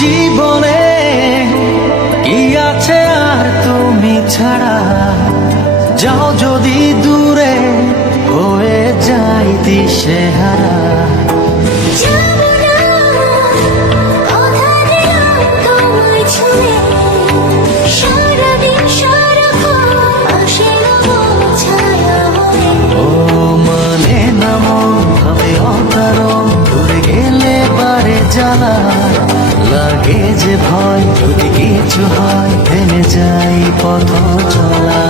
জীবনে কি আছে আর তুমি ছাড়া, যাও যদি দূরে হয়ে যাই দিশেহারা। ও মানে না মন ভাবে অকারণ, দূরে গেলে বারে জ্বালা লাগে যে ভয়, যদি কিছু হয় থেমে যাই পথ চলা।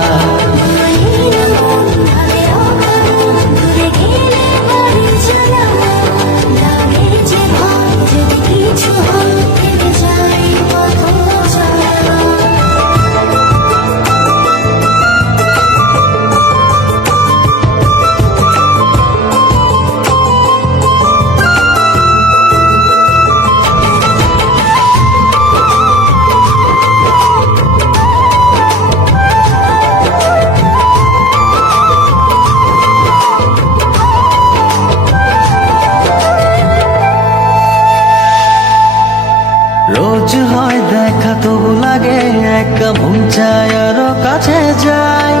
রোজ হয় দেখা তবু লাগে একা, মন চায় আরো কাছে যাই।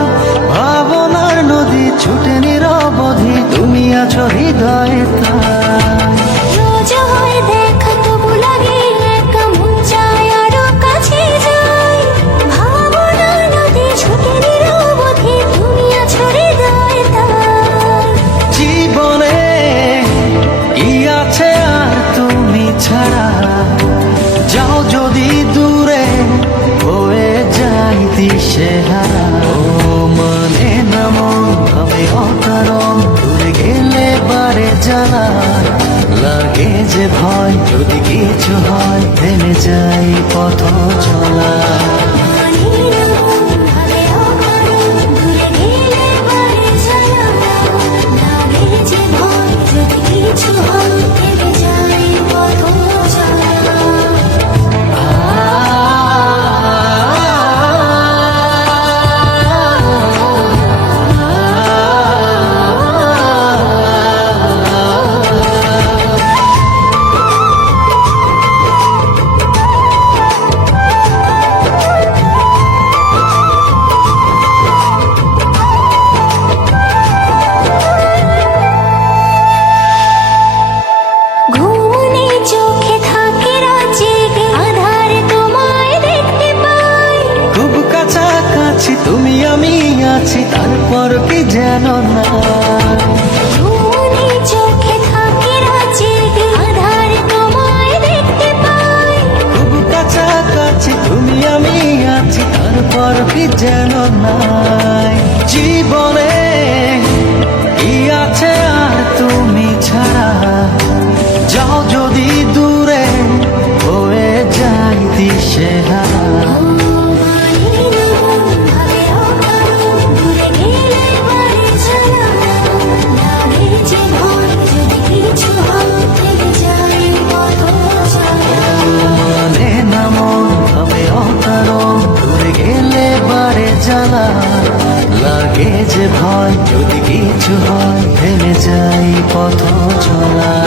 ভাবনার নদী ছুটে নিরবধি, তুমি আছো হৃদয়ে তাই। রোজ হয় দেখা তবু লাগে একা, মন চায় আরো কাছে যাই। ভাবনার নদী ছুটে নিরবধি, তুমি আছো হৃদয়ে তাই। জীবনে কি আছে আর তুমি ছাড়া, যাও যদি দূরে হয়ে যাই দিশেহারা। ও মানে না মন ভাবে অকারণ, দূরে গেলে বারে জ্বালা লাগে যে ভয়, যদি কিছু হয় থেমে যাই পথ চলা। তুমি আমি আছি তারপর কি যেন না, চোখে থাকে রাজি, আধার তোমায় দেখতে পাই। খুব কাছাকাছি তুমি আমি আছি তারপর কি যেন নাই। জীবনে কি আছে আর তুমি ছাড়া, যাও যদি দূরে হয়ে যাই দিশেহারা। লাগে যে ভয়, যদি কিছু হয় থেমে যাই পথ চলা।